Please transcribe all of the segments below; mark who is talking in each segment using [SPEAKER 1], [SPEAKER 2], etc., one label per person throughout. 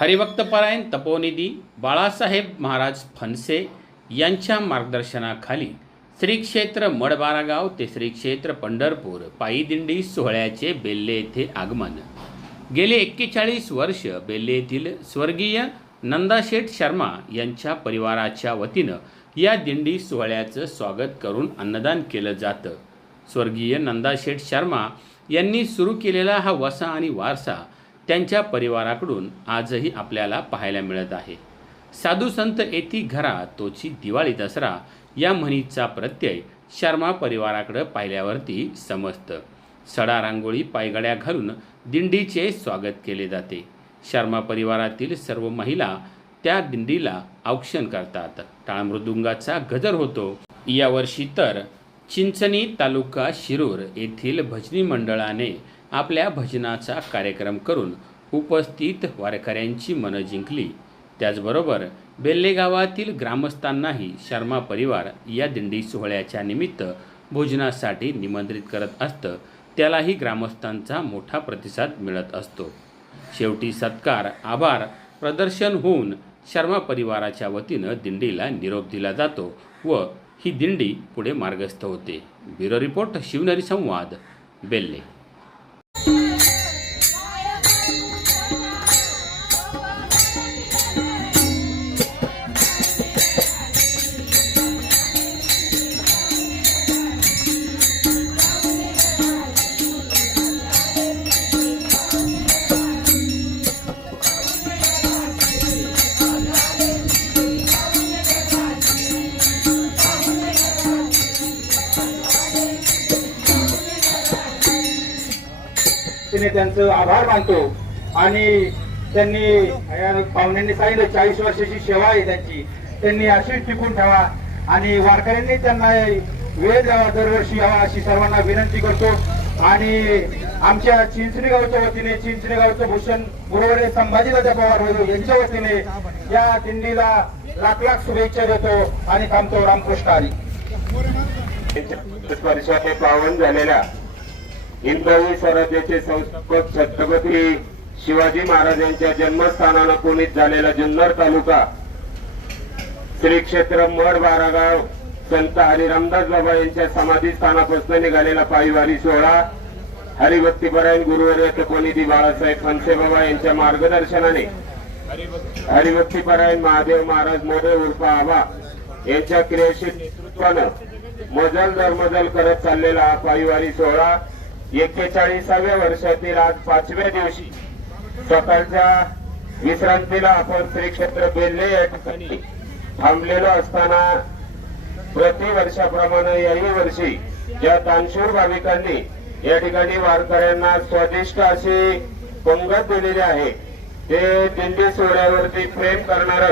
[SPEAKER 1] हरिभक्तपरायण तपोनिधी बाळासाहेब महाराज फणसे यांच्या मार्गदर्शनाखाली श्री क्षेत्र मडबारागाव ते श्री क्षेत्र पंढरपूर पायीदिंडी सोहळ्याचे बेल्ले येथे आगमन. गेले एक्केचाळीस वर्ष बेल्ले येथील स्वर्गीय नंदाशेठ शर्मा यांच्या परिवाराच्या वतीनं या दिंडी सोहळ्याचं स्वागत करून अन्नदान केलं जातं. स्वर्गीय नंदाशेठ शर्मा यांनी सुरू केलेला हा वसा आणि वारसा त्यांच्या परिवाराकडून आजही आपल्याला पाहायला मिळत आहे. साधू संत येती घरा तोची दिवाळी दसरा या म्हणीचा प्रत्यय शर्मा परिवाराकडं पाहिल्यावरती समजतं सडा रांगोळी पायगड्या घालून दिंडीचे स्वागत केले जाते. शर्मा परिवारातील सर्व महिला त्या दिंडीला औक्षण करतात. टाळमृदुंगाचा गजर होतो. यावर्षी तर चिंचणी तालुका शिरूर येथील भजनी मंडळाने आपल्या भजनाचा कार्यक्रम करून उपस्थित वारकऱ्यांची मनं जिंकली. त्याचबरोबर बेल्लेगावातील ग्रामस्थांनाही शर्मा परिवार या दिंडी सोहळ्याच्या निमित्त भोजनासाठी निमंत्रित करत असतं त्यालाही ग्रामस्थांचा मोठा प्रतिसाद मिळत असतो. शेवटी सत्कार आभार प्रदर्शन होऊन शर्मा परिवाराच्या वतीनं दिंडीला निरोप दिला जातो व ही दिंडी पुढे मार्गस्थ होते. ब्युरो रिपोर्ट शिवनरी संवाद बेल्ले.
[SPEAKER 2] तिने त्यांचं आभार मानतो. आणि त्यांनी पाहुण्यांनी सांगितलं चाळीस वर्षाची सेवा आहे त्यांची. त्यांनी अशीच टिकून ठेवा. आणि वारकऱ्यांनी त्यांना वेळ द्यावा दरवर्षी यावा अशी सर्वांना विनंती करतो. आणि आमच्या चिंचणी गावच्या वतीने चिंचणी गावचं भूषण गुरुवारी संभाजीराजा पवार वैद्य यांच्या वतीने या दिंडीला लाख लाख शुभेच्छा देतो आणि थांबतो रामकृष्ण हरी.
[SPEAKER 3] स्पर्शाने पावन झालेल्या हिंदवी स्वराज्याचे संस्थापक छत्रपती शिवाजी महाराजांच्या जन्मस्थानानं पुनीत झालेला जुन्नर तालुका. श्री क्षेत्र मड बारागाव संत हरी रामदास बाबा यांच्या समाधी स्थानापासून निघालेला पायवारी सोहळा. हरिभक्तीपरायण गुरुवर्य तपोनिधी बाळासाहेब फनसे बाबा यांच्या मार्गदर्शनाने. हरिभक्तीपरायण महादेव महाराज मोरे उर्फ आबा यांच्या क्रियाशील नेतृत्वानं मजल दरमजल करत चाललेला हा पायवारी सोहळा. एक्केचाळीसाव्या वर्षातील आज पाचव्या दिवशी सकाळच्या विश्रांतीला आपण श्री क्षेत्र बेल्ले या ठिकाणी थांबलेलो असताना प्रतिवर्षाप्रमाणे याही वर्षी ज्या दानशूर भाविकांनी या ठिकाणी वारकऱ्यांना स्वादिष्ट अशी पंगत दिलेली आहे ते दिंडी सोहळ्यावरती प्रेम करणार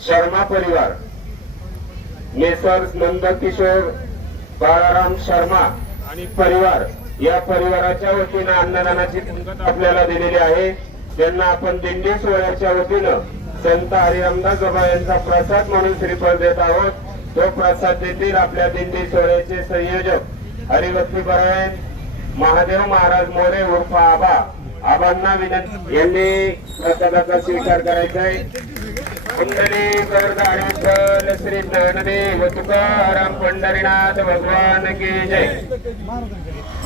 [SPEAKER 3] शर्मा परिवार मेसर्स नंदकिशोर बाळाराम शर्मा आणि परिवार या परिवाराच्या वतीनं अन्नदानाची पंगत आपल्याला दिलेली आहे. त्यांना आपण दिंडी सोहळ्याच्या वतीनं संत हरिरामदास बाबा यांचा प्रसाद म्हणून श्रीफळ देत आहोत. तो प्रसाद देतील आपल्या दिंडी सोहळ्याचे संयोजक हरिभक्ती बरायन महादेव महाराज मोरे उर्फ आबा. आबांना विनंती यांनी प्रसादाचा स्वीकार करायचा आहे. कुंडली करदारी श्री ज्ञानदेव तुकाराम पंढरीनाथ भगवान की जय.